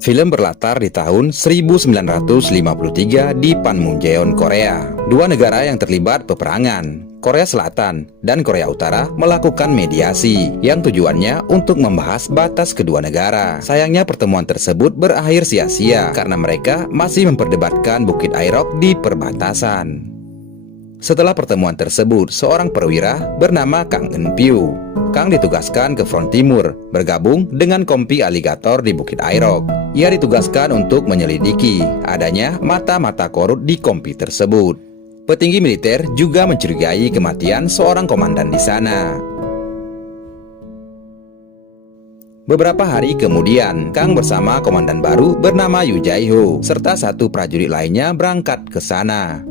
Film berlatar di tahun 1953 di Panmunjeon, Korea. Dua negara yang terlibat peperangan, Korea Selatan dan Korea Utara, melakukan mediasi yang tujuannya untuk membahas batas kedua negara. Sayangnya pertemuan tersebut berakhir sia-sia karena mereka masih memperdebatkan Bukit Airok di perbatasan. Setelah pertemuan tersebut, seorang perwira bernama Kang Eun-pyu. Kang ditugaskan ke front timur, bergabung dengan kompi aligator di Bukit Airok. Ia ditugaskan untuk menyelidiki adanya mata-mata korut di kompi tersebut. Petinggi militer juga mencurigai kematian seorang komandan di sana. Beberapa hari kemudian, Kang bersama komandan baru bernama Yu Jae-ho serta satu prajurit lainnya berangkat ke sana.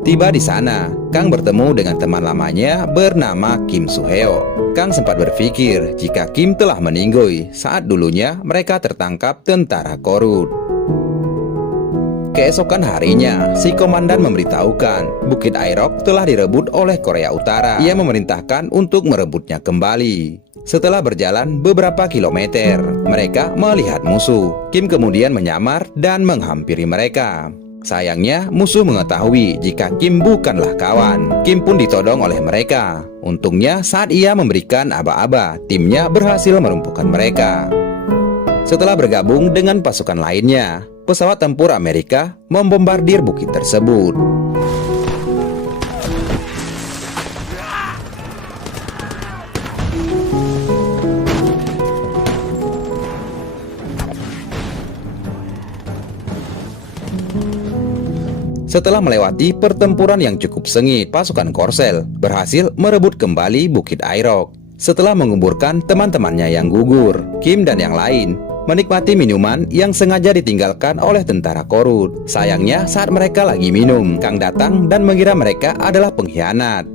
Tiba di sana, Kang bertemu dengan teman lamanya bernama Kim Soo-heo. Kang sempat berpikir jika Kim telah meninggoy saat dulunya mereka tertangkap tentara korut. Keesokan harinya, si komandan memberitahukan Bukit Airok telah direbut oleh Korea Utara. Ia memerintahkan untuk merebutnya kembali. Setelah berjalan beberapa kilometer, mereka melihat musuh. Kim kemudian menyamar dan menghampiri mereka. Sayangnya, musuh mengetahui jika Kim bukanlah kawan. Kim pun ditodong oleh mereka. Untungnya, saat ia memberikan aba-aba, timnya berhasil melumpuhkan mereka. Setelah bergabung dengan pasukan lainnya, pesawat tempur Amerika membombardir bukit tersebut. Setelah melewati pertempuran yang cukup sengit, pasukan Korsel berhasil merebut kembali Bukit Airok. Setelah menguburkan teman-temannya yang gugur, Kim dan yang lain menikmati minuman yang sengaja ditinggalkan oleh tentara korut. Sayangnya saat mereka lagi minum, Kang datang dan mengira mereka adalah pengkhianat.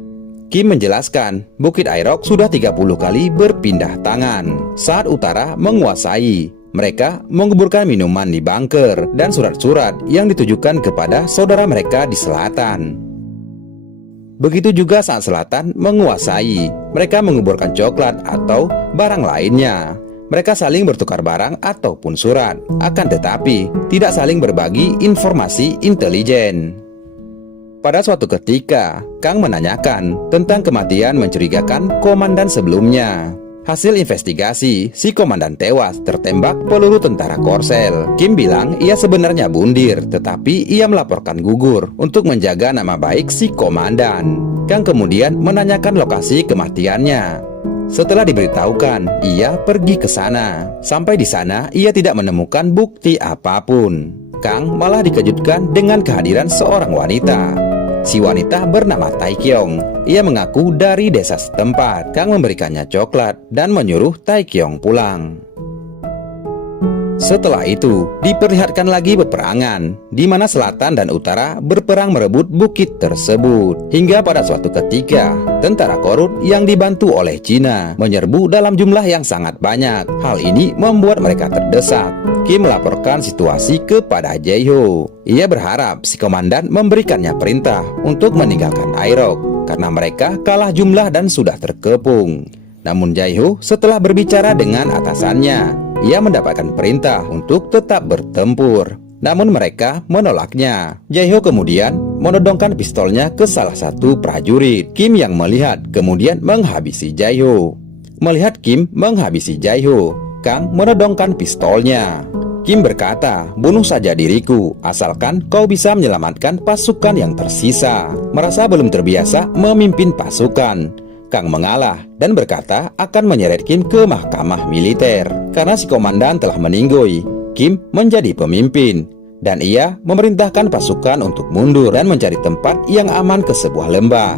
Kim menjelaskan, Bukit Airok sudah 30 kali berpindah tangan. Saat utara menguasai, mereka menguburkan minuman di bunker dan surat-surat yang ditujukan kepada saudara mereka di selatan. Begitu juga saat selatan menguasai, mereka menguburkan coklat atau barang lainnya. Mereka saling bertukar barang ataupun surat, akan tetapi tidak saling berbagi informasi intelijen. Pada suatu ketika, Kang menanyakan tentang kematian mencurigakan komandan sebelumnya. Hasil investigasi, si komandan tewas tertembak peluru tentara Korsel. Kim bilang ia sebenarnya bundir, tetapi ia melaporkan gugur untuk menjaga nama baik si komandan. Kang kemudian menanyakan lokasi kematiannya. Setelah diberitahukan, ia pergi ke sana. Sampai di sana, ia tidak menemukan bukti apapun. Kang malah dikejutkan dengan kehadiran seorang wanita. Si wanita bernama Taekyong. Ia mengaku dari desa setempat. Kang memberikannya coklat dan menyuruh Taekyong pulang. Setelah itu, diperlihatkan lagi peperangan, di mana selatan dan utara berperang merebut bukit tersebut. Hingga pada suatu ketika, tentara korut yang dibantu oleh Cina menyerbu dalam jumlah yang sangat banyak. Hal ini membuat mereka terdesak. Kim melaporkan situasi kepada Jae-ho. Ia berharap si komandan memberikannya perintah untuk meninggalkan Airok karena mereka kalah jumlah dan sudah terkepung. Namun Jae-ho setelah berbicara dengan atasannya, ia mendapatkan perintah untuk tetap bertempur. Namun mereka menolaknya. Jae-ho kemudian menodongkan pistolnya ke salah satu prajurit. Kim yang melihat kemudian menghabisi Jae-ho. Melihat Kim menghabisi Jae-ho, Kang menodongkan pistolnya. Kim berkata, bunuh saja diriku, asalkan kau bisa menyelamatkan pasukan yang tersisa. Merasa belum terbiasa memimpin pasukan, Kang mengalah dan berkata akan menyeret Kim ke mahkamah militer. Karena si komandan telah meninggoy, Kim menjadi pemimpin, dan ia memerintahkan pasukan untuk mundur dan mencari tempat yang aman ke sebuah lembah.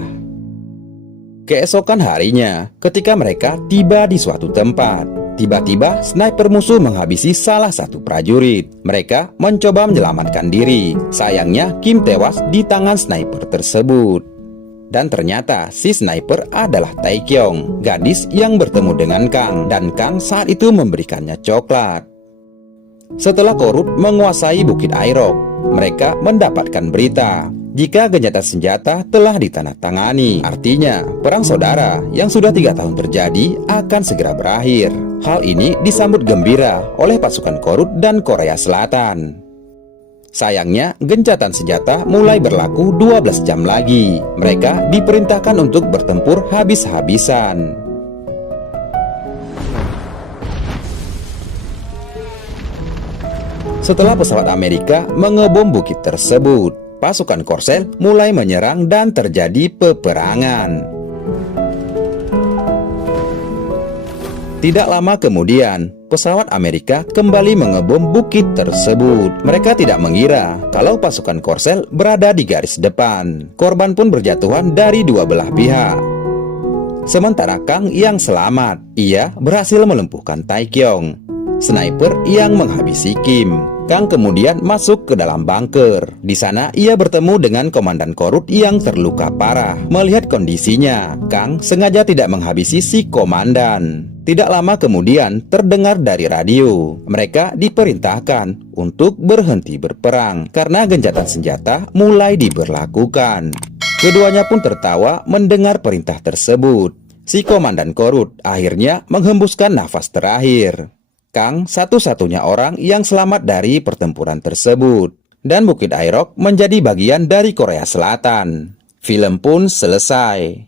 Keesokan harinya, ketika mereka tiba di suatu tempat, tiba-tiba sniper musuh menghabisi salah satu prajurit. Mereka mencoba menyelamatkan diri. Sayangnya Kim tewas di tangan sniper tersebut. Dan ternyata si sniper adalah Taekyong, gadis yang bertemu dengan Kang, dan Kang saat itu memberikannya coklat. Setelah korut menguasai Bukit Airok, mereka mendapatkan berita jika gencatan senjata telah ditandatangani. Artinya, perang saudara yang sudah 3 tahun terjadi akan segera berakhir. Hal ini disambut gembira oleh pasukan Korut dan Korea Selatan. Sayangnya, gencatan senjata mulai berlaku 12 jam lagi. Mereka diperintahkan untuk bertempur habis-habisan. Setelah pesawat Amerika mengebom bukit tersebut, pasukan Korsel mulai menyerang dan terjadi peperangan. Tidak lama kemudian, pesawat Amerika kembali mengebom bukit tersebut. Mereka tidak mengira kalau pasukan Korsel berada di garis depan. Korban pun berjatuhan dari dua belah pihak. Sementara Kang yang selamat, ia berhasil melumpuhkan Taekyong, sniper yang menghabisi Kim. Kang kemudian masuk ke dalam bunker. Di sana ia bertemu dengan komandan Korut yang terluka parah. Melihat kondisinya, Kang sengaja tidak menghabisi si komandan. Tidak lama kemudian terdengar dari radio, mereka diperintahkan untuk berhenti berperang karena gencatan senjata mulai diberlakukan. Keduanya pun tertawa mendengar perintah tersebut. Si komandan Korut akhirnya menghembuskan nafas terakhir. Kang satu-satunya orang yang selamat dari pertempuran tersebut, dan Bukit Airok menjadi bagian dari Korea Selatan. Film pun selesai.